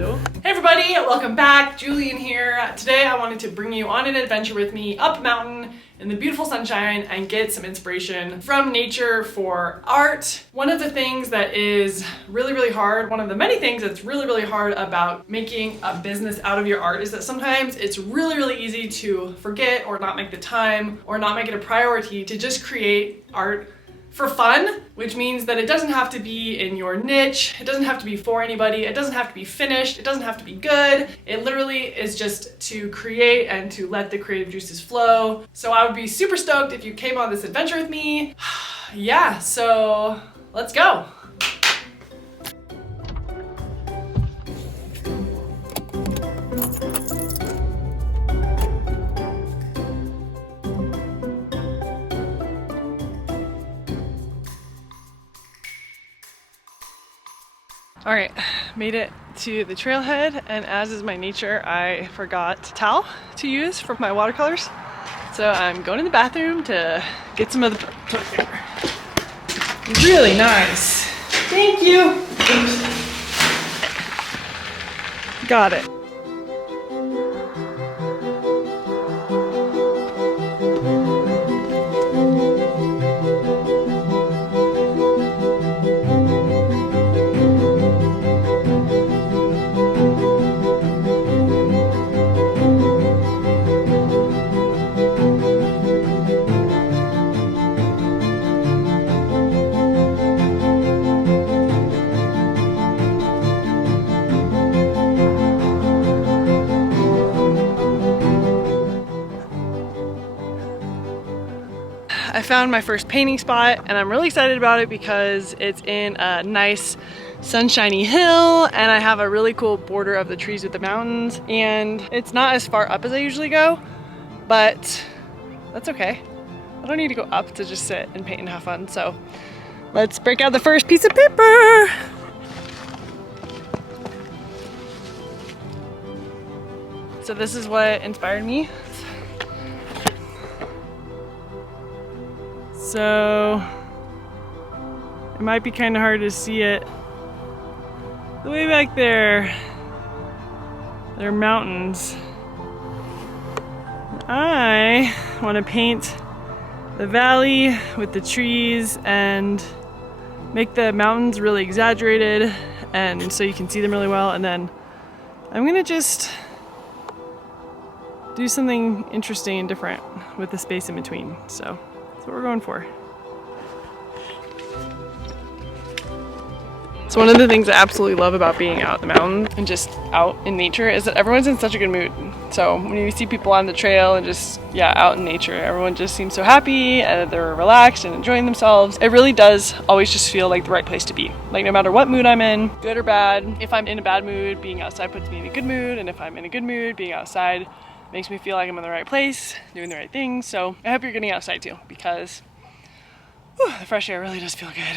Hello. Hey everybody, welcome back. Julian here. Today I wanted to bring you on an adventure with me up a mountain in the beautiful sunshine and get some inspiration from nature for art. One of the things that is really hard, one of the many things that's really hard about making a business out of your art is that sometimes it's really easy to forget or not make the time or not make it a priority to just create art for fun, which means that it doesn't have to be in your niche, it doesn't have to be for anybody, it doesn't have to be finished, it doesn't have to be good. It literally is just to create and to let the creative juices flow. So I would be super stoked if you came on this adventure with me. Yeah, so let's go. All right, made it to the trailhead, and as is my nature, I forgot towel to use for my watercolors. So I'm going to the bathroom to get some of the toilet paper. Really nice. Thank you. Oops. Got it. I found my first painting spot and I'm really excited about it because it's in a nice sunshiny hill and I have a really cool border of the trees with the mountains, and it's not as far up as I usually go, but that's okay. I don't need to go up to just sit and paint and have fun. So let's break out the first piece of paper. So this is what inspired me. So it might be kind of hard to see it. The way back there, there are mountains. I want to paint the valley with the trees and make the mountains really exaggerated and so you can see them really well, and then I'm gonna just do something interesting and different with the space in between. So that's what we're going for. So one of the things I absolutely love about being out in the mountains and just out in nature is that everyone's in such a good mood. So when you see people on the trail and just, yeah, out in nature, everyone just seems so happy and they're relaxed and enjoying themselves. It really does always just feel like the right place to be. Like no matter what mood I'm in, good or bad, if I'm in a bad mood, being outside puts me in a good mood, and if I'm in a good mood, being outside makes me feel like I'm in the right place, doing the right things. So I hope you're getting outside too, because the fresh air really does feel good.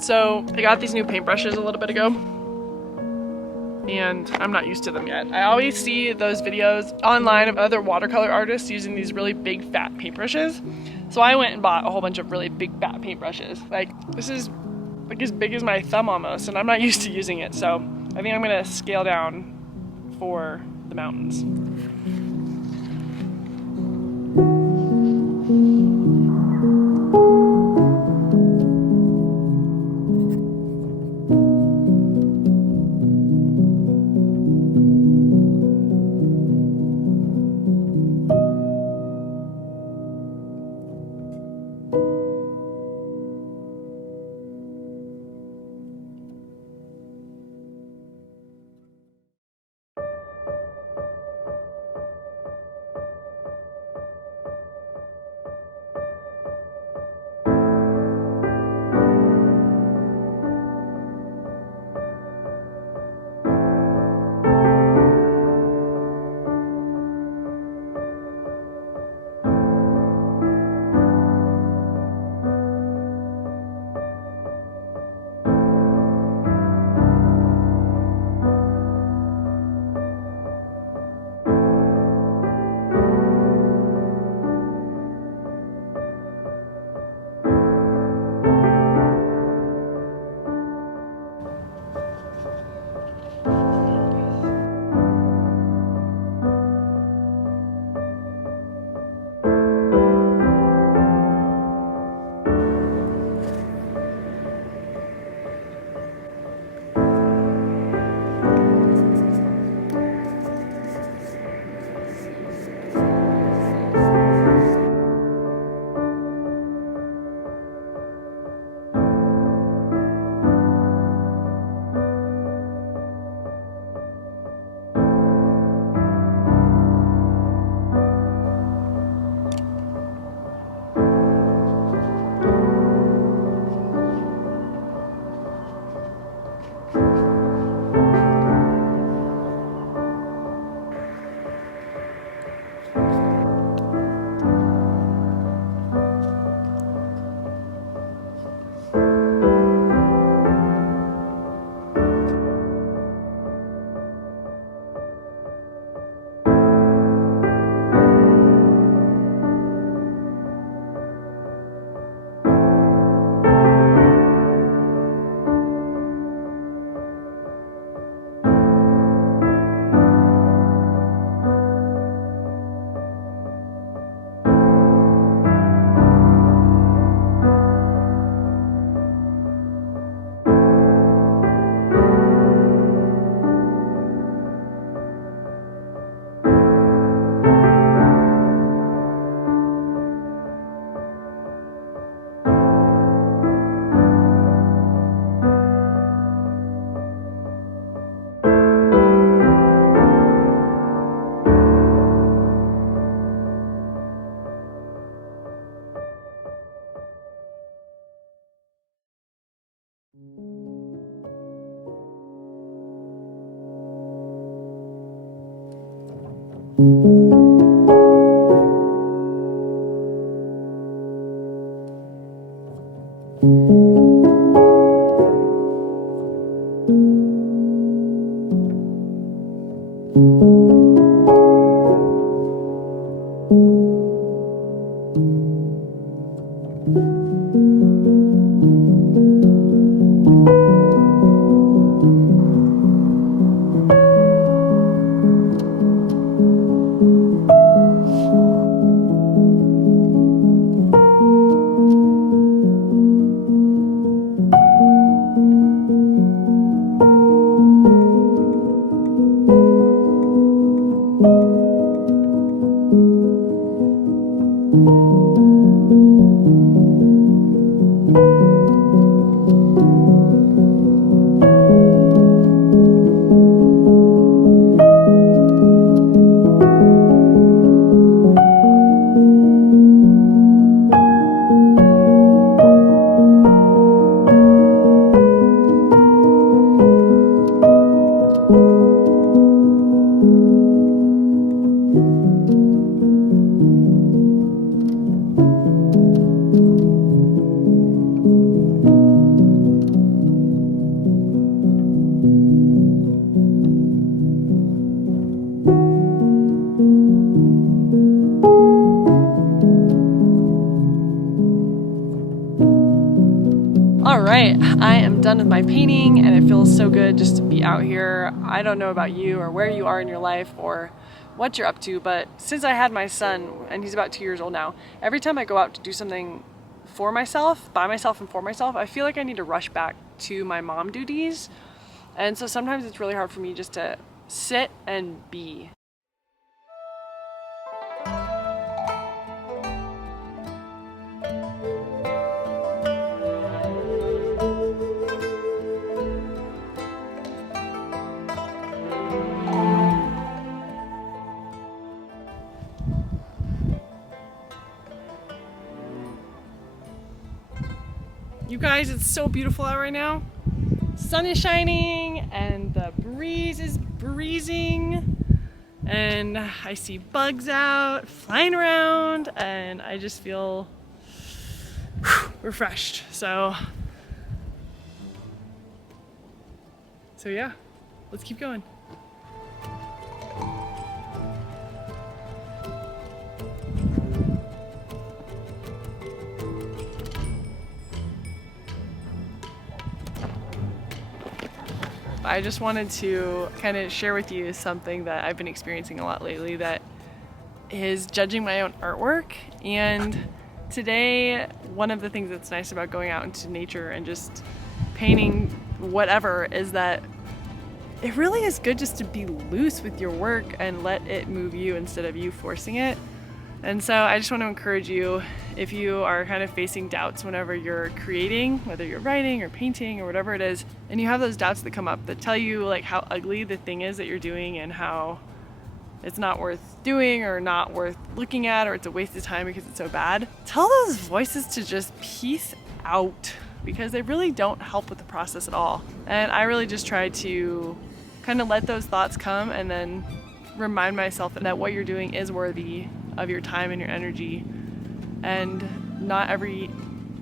So I got these new paintbrushes a little bit ago, and I'm not used to them yet. I always see those videos online of other watercolor artists using these really big fat paintbrushes. So I went and bought a whole bunch of really big fat paintbrushes. Like, this is like as big as my thumb almost, and I'm not used to using it. So I think I'm gonna scale down for the mountains. Alright, I am done with my painting and it feels so good just to be out here. I don't know about you or where you are in your life or what you're up to, but since I had my son, and he's about 2 years old now, every time I go out to do something for myself, by myself and for myself, I feel like I need to rush back to my mom duties. And so sometimes it's really hard for me just to sit and be. You guys, it's so beautiful out right now. Sun is shining and the breeze is breezing and I see bugs out flying around and I just feel refreshed. So yeah, let's keep going. I just wanted to kind of share with you something that I've been experiencing a lot lately that is judging my own artwork. And today, one of the things that's nice about going out into nature and just painting whatever is that it really is good just to be loose with your work and let it move you instead of you forcing it. And so I just want to encourage you, if you are kind of facing doubts whenever you're creating, whether you're writing or painting or whatever it is, and you have those doubts that come up that tell you like how ugly the thing is that you're doing and how it's not worth doing or not worth looking at or it's a waste of time because it's so bad, tell those voices to just peace out because they really don't help with the process at all. And I really just try to kind of let those thoughts come and then remind myself that what you're doing is worthy of your time and your energy, and not every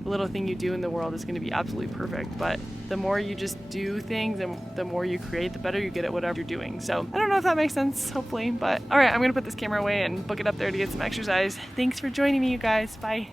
little thing you do in the world is going to be absolutely perfect, but the more you just do things and the more you create, the better you get at whatever you're doing. So I don't know if that makes sense, hopefully, but all right, I'm gonna put this camera away and book it up there to get some exercise. Thanks for joining me, you guys. Bye.